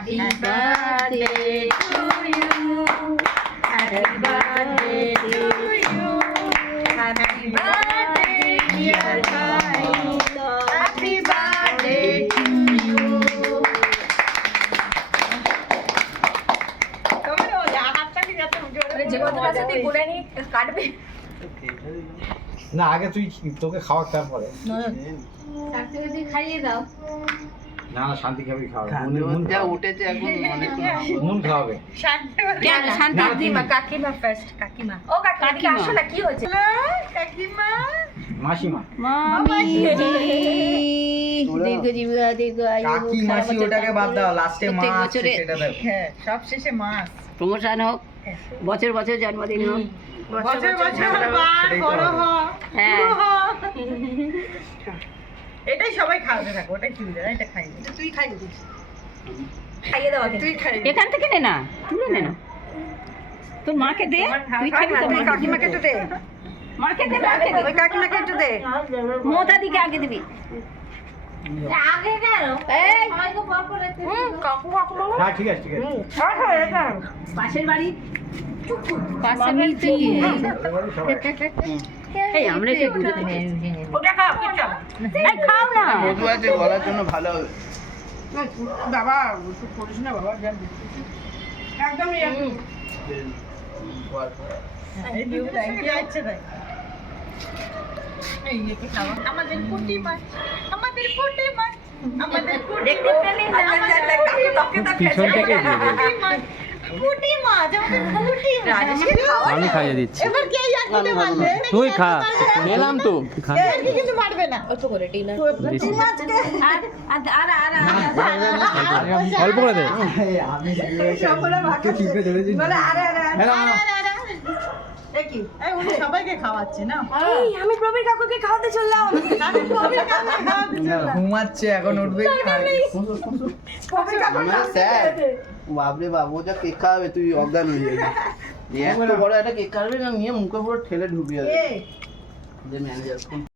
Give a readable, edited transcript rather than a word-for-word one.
Happy birthday to you. Happy birthday to you. Happy birthday dear Kai. Happy birthday to you. যে কথা আছে তুই বলে নি কাটবে না আগে তুই তোকে খাওয়া তারপরে শান্তি খাইয়ে দাও না না শান্তি খাবি খাওয়াবে মন যা উঠেছে এখন অনেক মন খাওয়াবে শান্তি কাকিমা কাকিমা ফার্স্ট কাকিমা ও কাকিমা আসো না কি হয়েছে কাকিমা মাসিমা কাকি মাসি ওটাকে বাদ দাও লাস্টে মাস সেটা দাও হ্যাঁ সব শেষে মাস প্রমোশন হোক বছর বছর জন্মদিন হোক বছর বছর বড় হ হ্যাঁ এটাই সবাই খাওয়াতে থাকো ওটাই সুবিধা এটা খাইয়ে তুই খাইয়ে দিস খাইয়ে দাও তুই খাইয়ে এখান থেকে নে না তুলে নে না তোর মাকে দে তুই খাবি তো কাকিমাকে একটু দে মাকে দে মাকে দে ওই কাকিমাকে একটু দে মোটা দিকে আগে দিবি আগে কেন এই সবাইকে পর পর কাকু কাকু হ্যাঁ ঠিক আছে পাশের বাড়ি পাশের বাড়ি এই আমরা একটু দূরে থেকে ওটা খাও কি চাও এই খাও না মধু আছে গলার জন্য ভালো হবে বাবা একটু করিস না বাবা জান একদম এই দিউ থ্যাঙ্ক ইউ আচ্ছা তাই এই কি খাওয়া আমাদের পুটি মাছ আমাদের পুটি মাছ আমাদের দেখতে পেলে না কাকু তকে তকে পিছন থেকে দিয়ে দেবে। পুটি মাছ আমাদের পুটি মাছ আমি খাইয়ে দিচ্ছি এবার কে ইয়াকিতে মারবে তুই খা খেলাম তো খা কে কিন্তু মারবে না অল্প করে ডিনার পুটি মাছকে অল্প করে দে সকলে ভাগ টিপে ধরেছি বলে আরে আরে হ্যালো দেখি এই উনি সবাইকে খাওয়াচ্ছে না আমি প্রবীর কাকুকে খাওয়াতে চললাম আমি প্রবীর কাকুকে খাওয়াতে চললাম ঘুমাচ্ছে এখন উঠবে প্রবীর কাকু বাবরে বাবু যা কেক খাওয়াবে তুই অজ্ঞান হয়ে যাবি এত বড় একটা কেক খাওয়াবে না নিয়ে মুখে পুরো ঠেলে ঢুকিয়ে দেবে এই যে ম্যানেজার